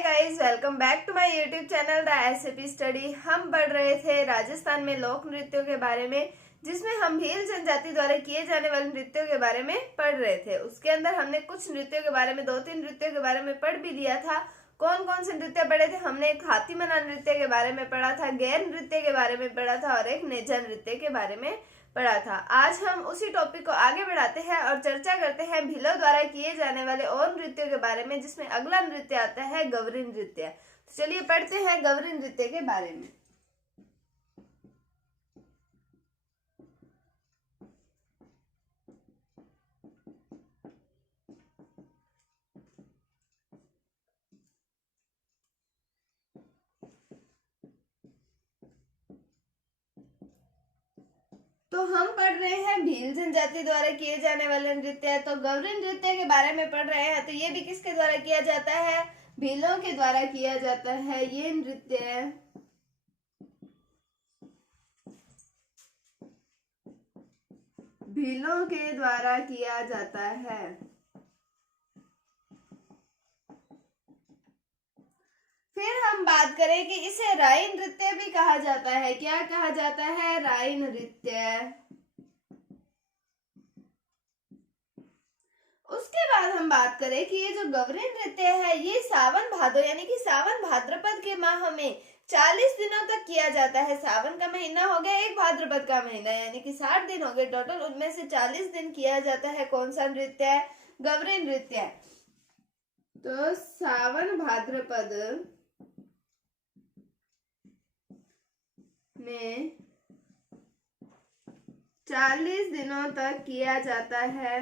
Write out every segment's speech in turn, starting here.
Guys, welcome back to my YouTube channel the SAP study. हम पढ़ रहे थे राजस्थान में लोक नृत्यों के बारे में, जिसमें हम भील जनजाति द्वारा किए जाने वाले नृत्यों के बारे में पढ़ रहे थे। उसके अंदर हमने कुछ नृत्यों के बारे में, 2-3 नृत्यों के बारे में पढ़ भी लिया था। कौन कौन से नृत्य पढ़े थे? हमने एक हाथी मना नृत्य के बारे में पढ़ा था, गैर नृत्य के बारे में पढ़ा था और एक नेजा नृत्य के बारे में पढ़ा था। आज हम उसी टॉपिक को आगे बढ़ाते हैं और चर्चा करते हैं भीलों द्वारा किए जाने वाले और नृत्यों के बारे में, जिसमें अगला नृत्य आता है गवरी नृत्य। तो चलिए पढ़ते हैं गवरी नृत्य के बारे में। तो हम पढ़ रहे हैं भील जनजाति द्वारा किए जाने वाले नृत्य। तो गवरी नृत्य के बारे में पढ़ रहे हैं। तो ये भी किसके द्वारा किया जाता है? भीलों के द्वारा किया जाता है। ये नृत्य भीलों के द्वारा किया जाता है। फिर हम बात करें कि इसे राई नृत्य भी कहा जाता है। क्या कहा जाता है? राई नृत्य। उसके बाद हम बात करें कि ये जो गवरी नृत्य है, ये सावन भादो यानी कि सावन भाद्रपद के माह में 40 दिनों तक किया जाता है। सावन का महीना हो गया, एक भाद्रपद का महीना, यानी कि 60 दिन हो गए टोटल। उनमें से 40 दिन किया जाता है। कौन सा नृत्य है? गवरी नृत्य। तो सावन भाद्रपद में 40 दिनों तक किया जाता है।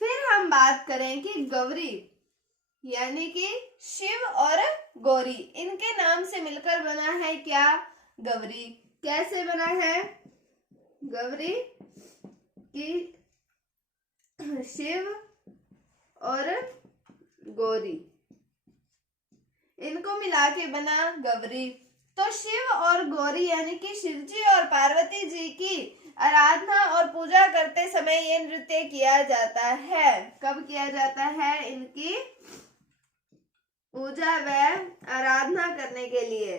फिर हम बात करें कि गौरी यानी कि शिव और गौरी, इनके नाम से मिलकर बना है क्या? गौरी। कैसे बना है? गौरी की शिव और गौरी, इनको मिला के बना गौरी। तो शिव और गौरी यानी कि शिव जी और पार्वती जी की आराधना और पूजा करते समय ये नृत्य किया जाता है। कब किया जाता है? इनकी पूजा व आराधना करने के लिए।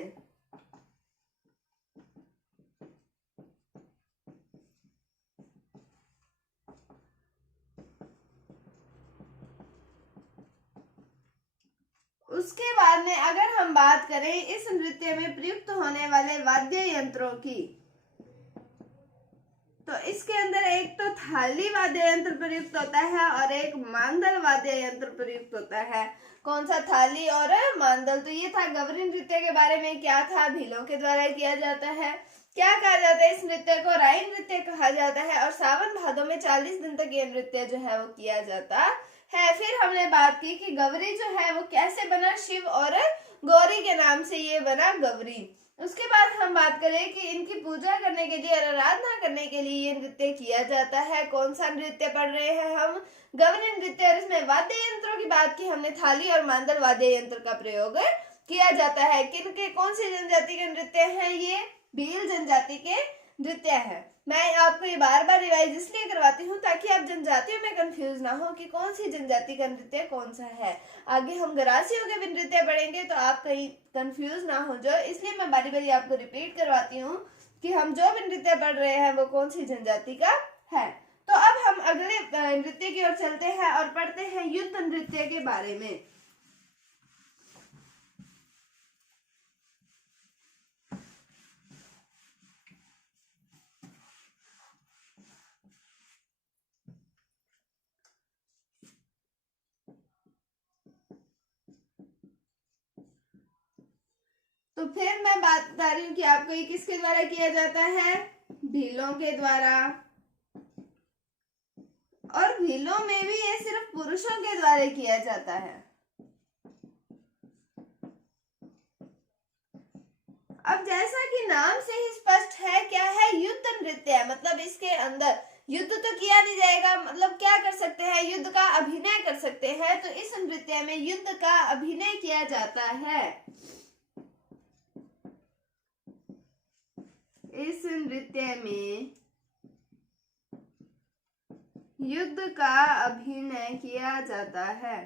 उसके बाद में अगर हम बात करें इस नृत्य में प्रयुक्त होने वाले वाद्य यंत्रों की, तो इसके अंदर एक तो थाली वाद्य यंत्र प्रयुक्त होता है और एक मांदल वाद्य यंत्र प्रयुक्त होता है। कौन सा? थाली और मांदल। तो ये था गवरी नृत्य के बारे में। क्या था? भीलों के द्वारा किया जाता है। क्या कहा जाता है? इस नृत्य को राई नृत्य कहा जाता है और सावन भादो में 40 दिन तक ये नृत्य जो है वो किया जाता है। फिर हमने बात की कि गवरी जो है वो कैसे बना? शिव और गौरी के नाम से ये बना गवरी। उसके बाद हम बात करें कि इनकी पूजा करने के लिए और आराधना करने के लिए ये नृत्य किया जाता है। कौन सा नृत्य पढ़ रहे हैं हम? गवरी नृत्य। और इसमें वाद्य यंत्रों की बात की हमने, थाली और मांदल वाद्य यंत्र का प्रयोग किया जाता है। किनके, कौन सी जनजाति के नृत्य हैं? ये भील जनजाति के नृत्य है। मैं आपको ये बार बार रिवाइज इसलिए करवाती हूँ ताकि आप जनजातियों में कंफ्यूज ना हो कि कौन सी जनजाति का नृत्य कौन सा है। आगे हम गरासियों के भी नृत्य पढ़ेंगे तो आप कहीं कंफ्यूज ना हो जाओ, इसलिए मैं बारी बारी आपको रिपीट करवाती हूँ कि हम जो भी नृत्य पढ़ रहे हैं वो कौन सी जनजाति का है। तो अब हम अगले नृत्य की ओर चलते हैं और पढ़ते हैं युद्ध नृत्य के बारे में। तो फिर मैं बात बता रही हूँ कि आपको ये किसके द्वारा किया जाता है? भीलों के द्वारा। और भीलों में भी ये सिर्फ पुरुषों के द्वारा किया जाता है। अब जैसा कि नाम से ही स्पष्ट है, क्या है? युद्ध नृत्य। मतलब इसके अंदर युद्ध तो किया नहीं जाएगा, मतलब क्या कर सकते हैं? युद्ध का अभिनय कर सकते हैं। तो इस नृत्य में युद्ध का अभिनय किया जाता है। इस नृत्य में युद्ध का अभिनय किया जाता है।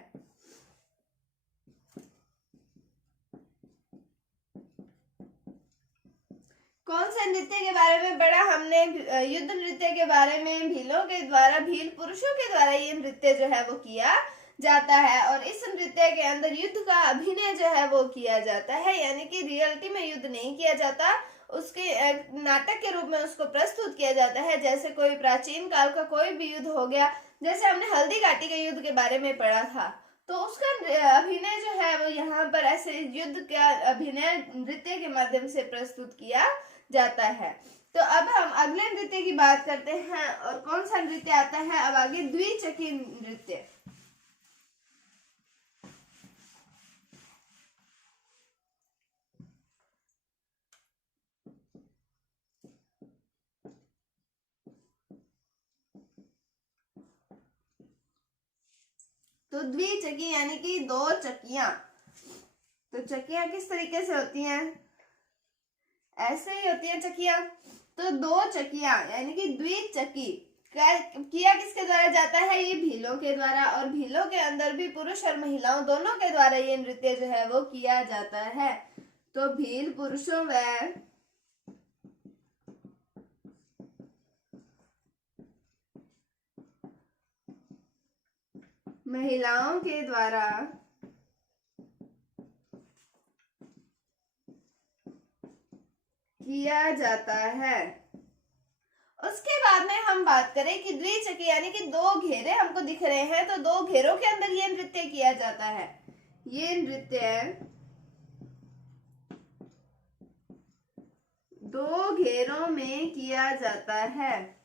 कौन से नृत्य के बारे में पढ़ा हमने? युद्ध नृत्य के बारे में। भीलों के द्वारा, भील पुरुषों के द्वारा ये नृत्य जो है वो किया जाता है और इस नृत्य के अंदर युद्ध का अभिनय जो है वो किया जाता है, यानी कि रियलिटी में युद्ध नहीं किया जाता, उसके नाटक के रूप में उसको प्रस्तुत किया जाता है। जैसे कोई प्राचीन काल का कोई भी युद्ध हो गया, जैसे हमने हल्दी घाटी के युद्ध के बारे में पढ़ा था, तो उसका अभिनय जो है वो यहाँ पर ऐसे युद्ध का अभिनय नृत्य के माध्यम से प्रस्तुत किया जाता है। तो अब हम अगले नृत्य की बात करते हैं और कौन सा नृत्य आता है अब आगे? द्विचक्री नृत्य। तो द्विचक्री यानी कि दो चक्कियां। तो चक्कियां किस तरीके से होती हैं? ऐसे ही होती है चक्कियां। तो दो चक्कियां यानी कि द्विचक्री किया किसके द्वारा जाता है? ये भीलों के द्वारा, और भीलों के अंदर भी पुरुष और महिलाओं दोनों के द्वारा ये नृत्य जो है वो किया जाता है। तो भील पुरुषों व महिलाओं के द्वारा किया जाता है। उसके बाद में हम बात करें कि द्विचक्री यानी कि दो घेरे हमको दिख रहे हैं, तो दो घेरों के अंदर ये नृत्य किया जाता है। ये नृत्य दो घेरों में किया जाता है।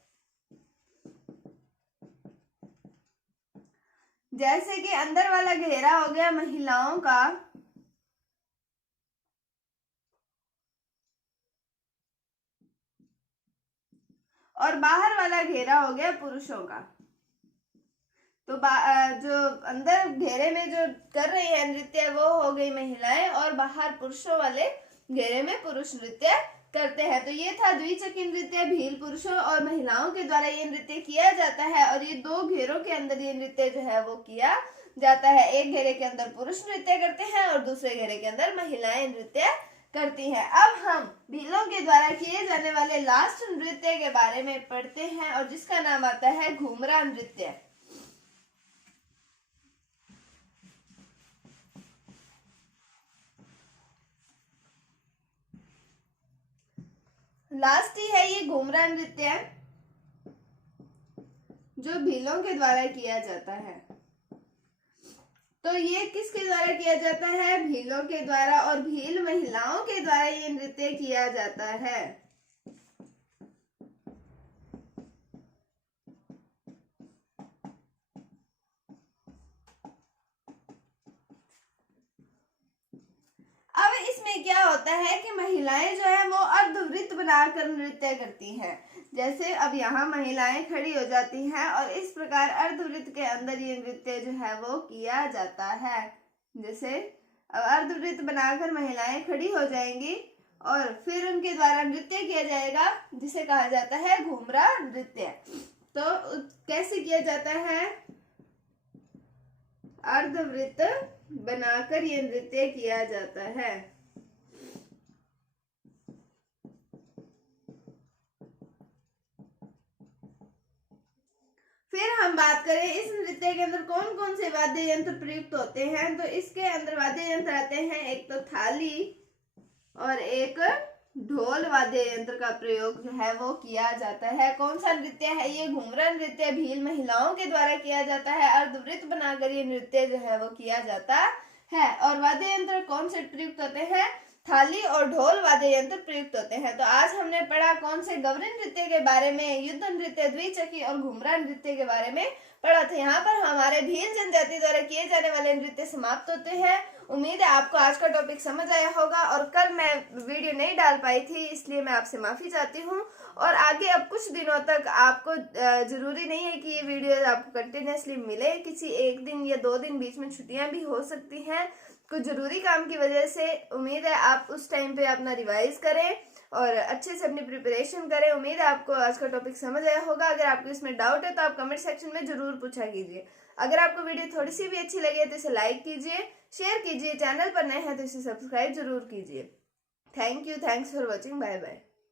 जैसे कि अंदर वाला घेरा हो गया महिलाओं का, और बाहर वाला घेरा हो गया पुरुषों का। तो जो अंदर घेरे में जो कर रही है नृत्य वो हो गई महिलाएं, और बाहर पुरुषों वाले घेरे में पुरुष नृत्य करते हैं। तो ये था द्विचक्री नृत्य। भील पुरुषों और महिलाओं के द्वारा ये नृत्य किया जाता है और ये दो घेरों के अंदर ये नृत्य जो है वो किया जाता है। एक घेरे के अंदर पुरुष नृत्य करते हैं और दूसरे घेरे के अंदर महिलाएं नृत्य करती हैं। अब हम भीलों के द्वारा किए जाने वाले लास्ट नृत्य के बारे में पढ़ते हैं और जिसका नाम आता है घूमरा नृत्य। लास्ट ही है ये घूमरा नृत्य जो भीलों के द्वारा किया जाता है। तो ये किसके द्वारा किया जाता है? भीलों के द्वारा, और भील महिलाओं के द्वारा ये नृत्य किया जाता है। अब इसमें क्या होता है कि महिलाएं जो है वो अर्धवृत्त बनाकर नृत्य करती हैं। जैसे अब यहाँ महिलाएं खड़ी हो जाती हैं और इस प्रकार अर्धवृत्त के अंदर ये नृत्य जो है वो किया जाता है। जैसे अब अर्धवृत्त बनाकर महिलाएं खड़ी हो जाएंगी और फिर उनके द्वारा नृत्य किया जाएगा जिसे कहा जाता है घूमरा नृत्य। तो कैसे किया जाता है? अर्धवृत्त बनाकर ये नृत्य किया जाता है। फिर हम बात करें इस नृत्य के अंदर कौन कौन से वाद्य यंत्र प्रयुक्त होते हैं, तो इसके अंदर वाद्य यंत्र आते हैं, एक तो थाली और एक ढोल वाद्य यंत्र का प्रयोग जो है वो किया जाता है। कौन सा नृत्य है ये? घूमरा नृत्य भील महिलाओं के द्वारा किया जाता है। अर्धवृत्त बनाकर ये नृत्य जो है वो किया जाता है। और वाद्य यंत्र कौन से प्रयुक्त होते हैं? थाली और ढोल वाद्य यंत्र प्रयुक्त होते हैं। तो आज हमने पढ़ा कौन से गवरी नृत्य के बारे में, युद्ध नृत्य, द्विचक्री और घूमरा नृत्य के बारे में पढ़ा था। यहाँ पर हमारे भील जनजाति द्वारा किए जाने वाले नृत्य समाप्त होते हैं। उम्मीद है आपको आज का टॉपिक समझ आया होगा, और कल मैं वीडियो नहीं डाल पाई थी इसलिए मैं आपसे माफी चाहती हूँ। और आगे अब कुछ दिनों तक आपको जरूरी नहीं है कि ये वीडियो आपको कंटिन्यूसली मिले, किसी एक दिन या 2 दिन बीच में छुट्टियां भी हो सकती हैं कुछ जरूरी काम की वजह से। उम्मीद है आप उस टाइम पे अपना रिवाइज करें और अच्छे से अपनी प्रिपरेशन करें। उम्मीद है आपको आज का टॉपिक समझ आया होगा। अगर आपको इसमें डाउट है तो आप कमेंट सेक्शन में जरूर पूछा कीजिए। अगर आपको वीडियो थोड़ी सी भी अच्छी लगे तो इसे लाइक कीजिए, शेयर कीजिए, चैनल पर नए हैं तो इसे सब्सक्राइब जरूर कीजिए। Thank you, thanks for watching, bye bye.